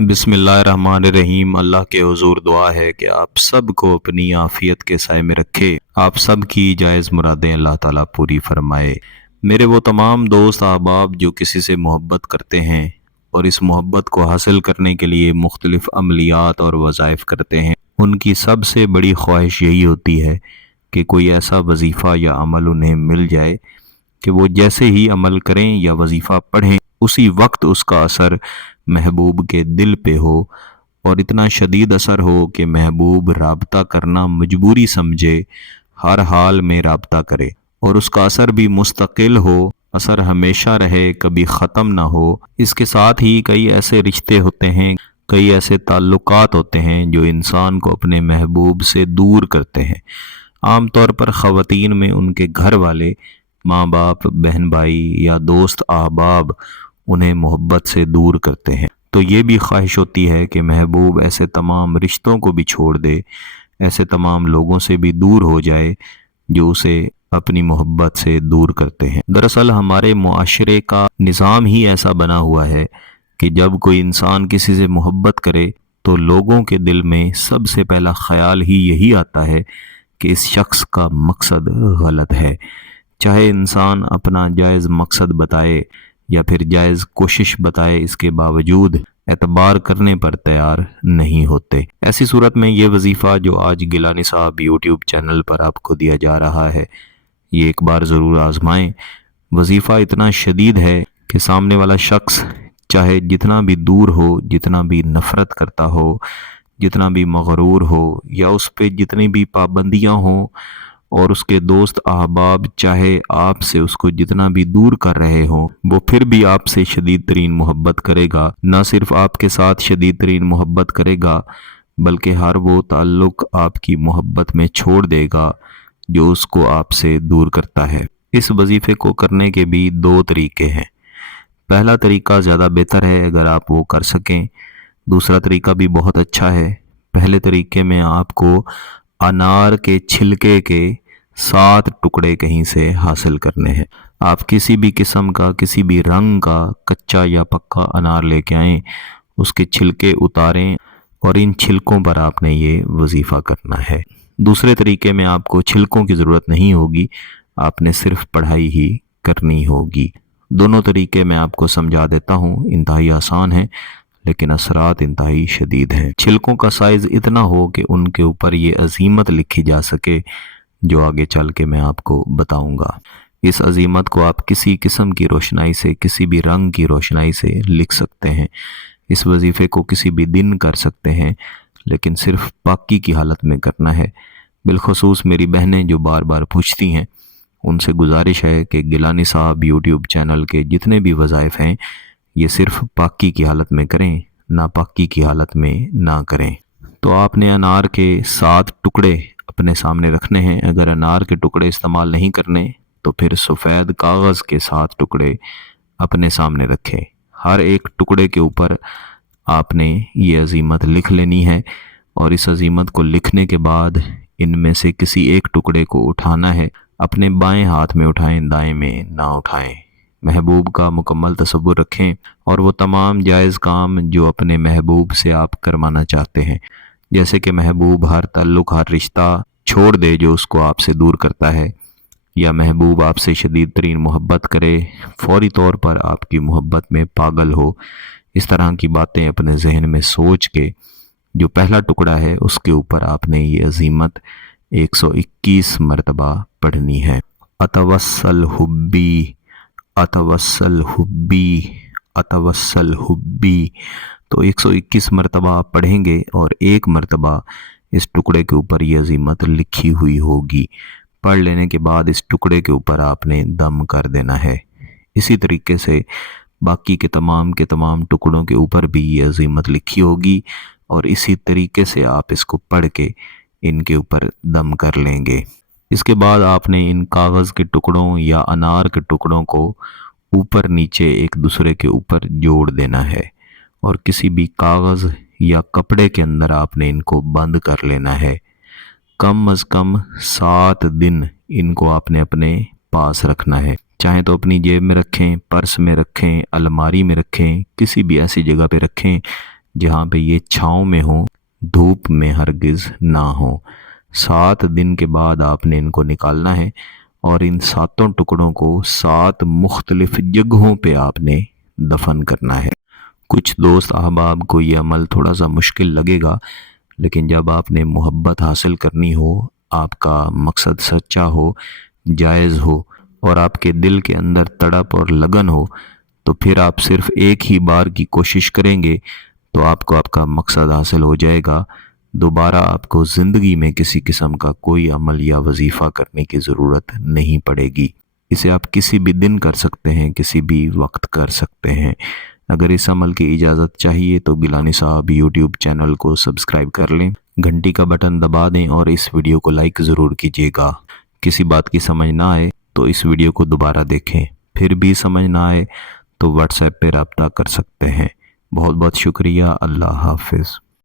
बिस्मिल्लाहिर्रहमानिर्रहीम। अल्लाह के हुजूर दुआ है कि आप सब को अपनी आफियत के साए में रखे, आप सब की जायज़ मुरादें अल्लाह ताला पूरी फरमाए। मेरे वो तमाम दोस्त अहबाब जो किसी से मोहब्बत करते हैं और इस मोहब्बत को हासिल करने के लिए मुख्तलिफ़ अमलियात और वज़ाइफ करते हैं, उनकी सबसे बड़ी ख्वाहिश यही होती है कि कोई ऐसा वजीफ़ा या अमल उन्हें मिल जाए कि वो जैसे ही अमल करें या वजीफ़ा पढ़ें उसी वक्त उसका असर महबूब के दिल पे हो, और इतना शदीद असर हो कि महबूब राब्ता करना मजबूरी समझे, हर हाल में राब्ता करे, और उसका असर भी मुस्तकिल हो, असर हमेशा रहे, कभी ख़त्म ना हो। इसके साथ ही कई ऐसे रिश्ते होते हैं, कई ऐसे ताल्लुकात होते हैं जो इंसान को अपने महबूब से दूर करते हैं। आम तौर पर ख़वातीन में उनके घर वाले, माँ बाप, बहन भाई या दोस्त अहबाब उन्हें मोहब्बत से दूर करते हैं, तो ये भी ख्वाहिश होती है कि महबूब ऐसे तमाम रिश्तों को भी छोड़ दे, ऐसे तमाम लोगों से भी दूर हो जाए जो उसे अपनी मोहब्बत से दूर करते हैं। दरअसल हमारे मुआशरे का निज़ाम ही ऐसा बना हुआ है कि जब कोई इंसान किसी से मोहब्बत करे तो लोगों के दिल में सबसे पहला ख्याल ही यही आता है कि इस शख्स का मकसद गलत है। चाहे इंसान अपना जायज़ मकसद बताए या फिर जायज़ कोशिश बताए, इसके बावजूद एतबार करने पर तैयार नहीं होते। ऐसी सूरत में ये वजीफ़ा जो आज गिलानी साहब यूट्यूब चैनल पर आपको दिया जा रहा है, ये एक बार ज़रूर आजमाएं। वजीफ़ा इतना शदीद है कि सामने वाला शख्स चाहे जितना भी दूर हो, जितना भी नफ़रत करता हो, जितना भी मगरूर हो, या उस पर जितनी भी पाबंदियाँ हों, और उसके दोस्त अहबाब चाहे आपसे उसको जितना भी दूर कर रहे हों, वो फिर भी आपसे शदीद तरीन मोहब्बत करेगा। ना सिर्फ आपके साथ शदीद तरीन मोहब्बत करेगा, बल्कि हर वो ताल्लुक़ आपकी मोहब्बत में छोड़ देगा जो उसको आपसे दूर करता है। इस वजीफ़े को करने के भी दो तरीके हैं। पहला तरीका ज़्यादा बेहतर है अगर आप वो कर सकें, दूसरा तरीका भी बहुत अच्छा है। पहले तरीके में आपको अनार के छिलके के 7 टुकड़े कहीं से हासिल करने हैं। आप किसी भी किस्म का, किसी भी रंग का कच्चा या पक्का अनार लेके आएँ, उसके छिलके उतारें और इन छिलकों पर आपने ये वजीफ़ा करना है। दूसरे तरीके में आपको छिलकों की ज़रूरत नहीं होगी, आपने सिर्फ पढ़ाई ही करनी होगी। दोनों तरीके मैं आपको समझा देता हूँ, इंतहाई आसान है लेकिन असरात इंतहाई शदीद है। छिलकों का साइज़ इतना हो कि उनके ऊपर ये अजीमत लिखी जा सके जो आगे चल के मैं आपको बताऊंगा। इस अजीमत को आप किसी किस्म की रोशनाई से, किसी भी रंग की रोशनाई से लिख सकते हैं। इस वजीफ़े को किसी भी दिन कर सकते हैं, लेकिन सिर्फ पाकी की हालत में करना है। बिलखसूस मेरी बहनें जो बार बार पूछती हैं, उनसे गुजारिश है कि गिलानी साहब यूट्यूब चैनल के जितने भी वज़ाइफ हैं ये सिर्फ पाकी की हालत में करें, नापाकी की हालत में ना करें। तो आपने अनार के 7 टुकड़े अपने सामने रखने हैं। अगर अनार के टुकड़े इस्तेमाल नहीं करने तो फिर सफ़ेद कागज़ के 7 टुकड़े अपने सामने रखें। हर एक टुकड़े के ऊपर आपने ये अजीमत लिख लेनी है, और इस अजीमत को लिखने के बाद इनमें से किसी एक टुकड़े को उठाना है। अपने बाएं हाथ में उठाएं, दाएं में ना उठाएं। महबूब का मुकम्मल तसव्वुर रखें और वो तमाम जायज़ काम जो अपने महबूब से आप करवाना चाहते हैं, जैसे कि महबूब हर ताल्लुक़, हर रिश्ता छोड़ दे जो उसको आपसे दूर करता है, या महबूब आपसे शदीद तरीन मोहब्बत करे, फौरी तौर पर आपकी मोहब्बत में पागल हो। इस तरह की बातें अपने जहन में सोच के जो पहला टुकड़ा है उसके ऊपर आपने ये अजीमत 121 मरतबा पढ़नी है। अतवस्सल हुब्बी, अतवस्सल हुब्बी, अतवस्सल हुब्बी। तो 121 मरतबा आप पढ़ेंगे और एक मरतबा इस टुकड़े के ऊपर ये अजीमत लिखी हुई होगी। पढ़ लेने के बाद इस टुकड़े के ऊपर आपने दम कर देना है। इसी तरीके से बाकी के तमाम टुकड़ों के ऊपर भी ये अजीमत लिखी होगी, और इसी तरीके से आप इसको पढ़ के इनके ऊपर दम कर लेंगे। इसके बाद आपने इन कागज़ के टुकड़ों या अनार के टुकड़ों को ऊपर नीचे एक दूसरे के ऊपर जोड़ देना है, और किसी भी कागज़ या कपड़े के अंदर आपने इनको बंद कर लेना है। कम अज़ कम 7 दिन इनको आपने अपने पास रखना है। चाहे तो अपनी जेब में रखें, पर्स में रखें, अलमारी में रखें, किसी भी ऐसी जगह पे रखें جہاں پہ یہ چھاؤں میں ہوں، دھوپ میں ہرگز نہ ہوں۔ 7 دن کے بعد آپ نے ان کو نکالنا ہے اور ان 7 ٹکڑوں کو 7 مختلف جگہوں پہ آپ نے دفن کرنا ہے۔ کچھ دوست احباب کو یہ عمل تھوڑا سا مشکل لگے گا، لیکن جب آپ نے محبت حاصل کرنی ہو، آپ کا مقصد سچا ہو، جائز ہو اور آپ کے دل کے اندر تڑپ اور لگن ہو، تو پھر آپ صرف ایک ہی بار کی کوشش کریں گے تو آپ کو آپ کا مقصد حاصل ہو جائے گا۔ دوبارہ آپ کو زندگی میں کسی قسم کا کوئی عمل یا وظیفہ کرنے کی ضرورت نہیں پڑے گی۔ اسے آپ کسی بھی دن کر سکتے ہیں، کسی بھی وقت کر سکتے ہیں۔ اگر اس عمل کی اجازت چاہیے تو گیلانی صاحب یوٹیوب چینل کو سبسکرائب کر لیں، گھنٹی کا بٹن دبا دیں اور اس ویڈیو کو لائک ضرور کیجیے گا۔ کسی بات کی سمجھ نہ آئے تو اس ویڈیو کو دوبارہ دیکھیں، پھر بھی سمجھ نہ آئے تو واٹس ایپ پہ رابطہ کر سکتے ہیں۔ بہت بہت شکریہ۔ اللہ حافظ۔